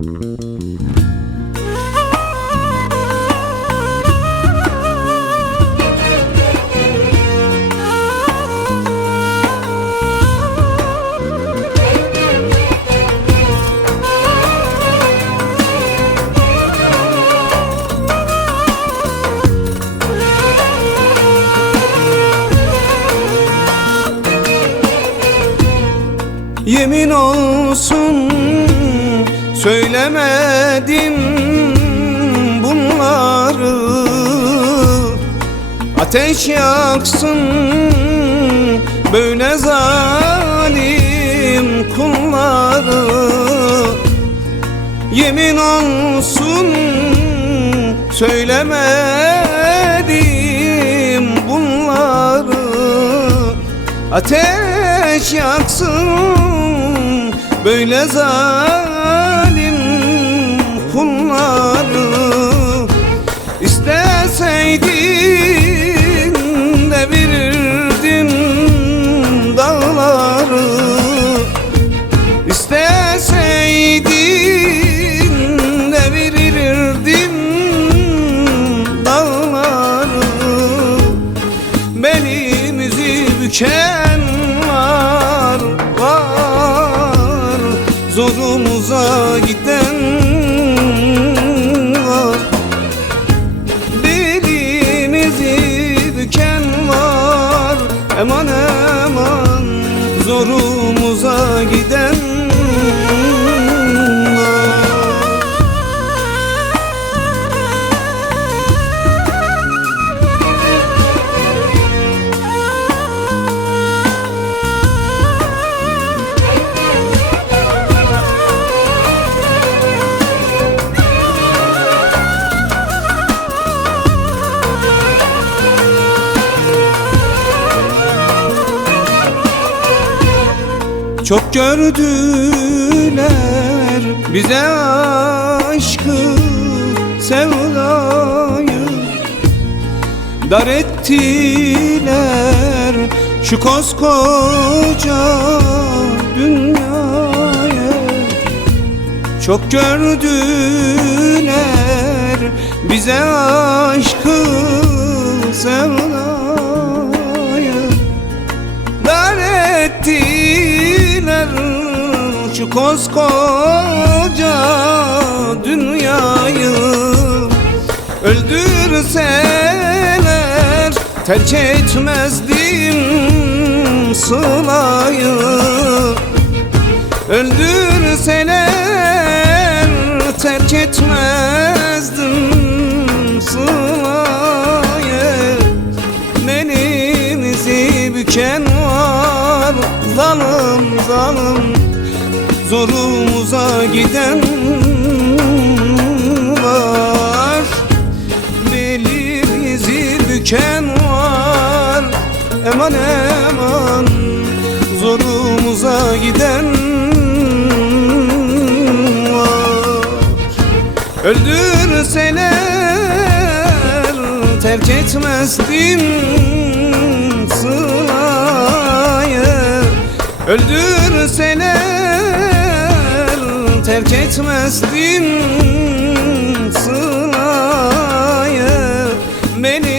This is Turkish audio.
Yemin olsun söylemedim bunları, ateş yaksın böyle zalim kulları. Yemin olsun söylemedim bunları, ateş yaksın böyle zalim kulları. İsteseydin de verirdin dağları, İsteseydin de verirdin dağları. Belimizi büken var, zorumuza giden var. Belimizi büken var, eman eman zorumuza giden var. Çok gördüler bize aşkı, sevdayı, dar ettiler şu koskoca dünyaya. Çok gördüler bize aşkı, sevdayı, dar ettiler şu koskoca dünyayı. Öldürseler terk etmezdim sılayı, öldürseler terk etmezdim sılayı. Belimizi büken var, zalim zalim zorumuza giden var. Belimizi büken var, eman eman zorumuza giden var. Öldürseler terk etmezdim sılayı, öldürseler terk etmezdim sılayı. Beni